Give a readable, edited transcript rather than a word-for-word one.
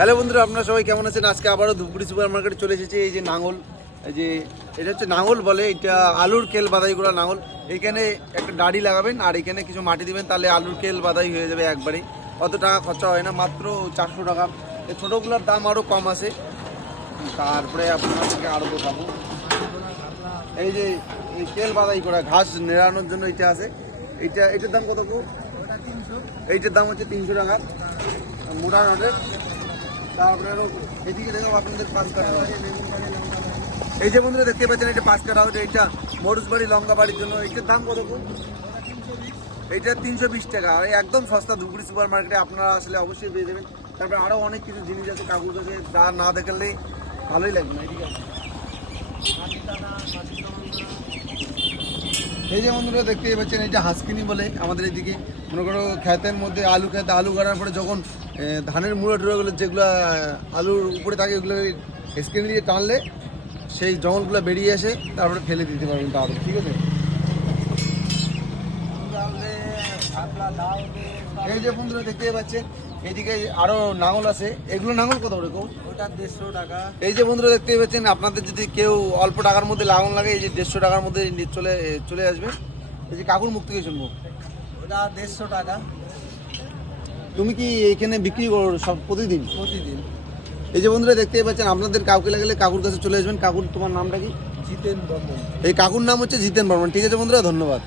Hello বন্ধুরা, আপনারা সবাই কেমন আছেন? আজকে আবারও ধূপগুড়ি সুপার মার্কেটে চলে এসেছি। এই যে নাঙল, এই যে এটা হচ্ছে নাঙল বলে, এটা আলুর কেল বাদাই করা নাঙল। এখানে একটা ডাড়ি লাগাবেন আর এখানে কিছু মাটি দিবেন, তাহলে আলুর কেল বাদাই হয়ে যাবে একবারেই। অত টাকা খরচা হয় না, মাত্র 400 টাকা। এই ছোটোগুলোর দাম আরও কম আছে। তারপরে আপনাদেরকে আরও দেখাবো, এই যে এই কেল বাদাই করা ঘাস নেড়ানোর জন্য এটা আছে। এটার দাম কত? এইটার দাম হচ্ছে 300 টাকা মোটা নটের। তারপরে আরও এদিকে দেখো আপনাদের 5 কাঠা। এই যে বন্ধুরা দেখতে পাচ্ছেন, এটা 5 কাঠা হচ্ছে। এইটা মরুচবাড়ি লঙ্কা বাড়ির জন্য। এইটার দাম কত? এইটা 320 টাকা। আর একদম সস্তা ধূপগুড়ি সুপার মার্কেটে, আপনারা আসলে অবশ্যই পেয়ে যাবেন। তারপরে আরও অনেক কিছু জিনিস আছে কাকুর কাছে, যা না দেখালেই ভালোই লাগবে না। এদিকে এই যে বন্ধুরা দেখতেই পাচ্ছেন, এটা হাঁসকিনি বলে আমাদের এদিকে। মনে করো ক্ষেতের মধ্যে আলু খেতে, আলু গাড়ার পরে যখন ধানের মুড়ো টুড়োগুলো যেগুলো আলুর উপরে থাকে, ওগুলো স্কিন দিয়ে টানলে সেই জঙ্গলগুলো বেরিয়ে আসে, তারপরে ফেলে দিতে পারবেন তাহলে। ঠিক আছে, এই যে বন্ধুরা দেখতেই পাচ্ছেন, এইদিকে আরো নাঙল আছে। এগুলো নাঙল কত করে? ওটা 150 টাকা। এই যে বন্ধুরা দেখতেই পাচ্ছেন, আপনাদের যদি কেউ অল্প টাকার মধ্যে লাঙল লাগে, এই যে 150 টাকার মধ্যে চলে আসবে। এই যে কাকুর মুখ থেকে শুনবো, ওটা 150 টাকা তুমি কি এখানে বিক্রি করো সব প্রতিদিন? প্রতিদিন। এই যে বন্ধুরা দেখতেই পাচ্ছেন, আপনাদের কাউকে লাগলে কাকুর কাছে চলে আসবেন। কাকুর, তোমার নামটা কি? জিতেন বর্মন। এই কাকুর নাম হচ্ছে জিতেন বর্মন। ঠিক আছে বন্ধুরা, ধন্যবাদ।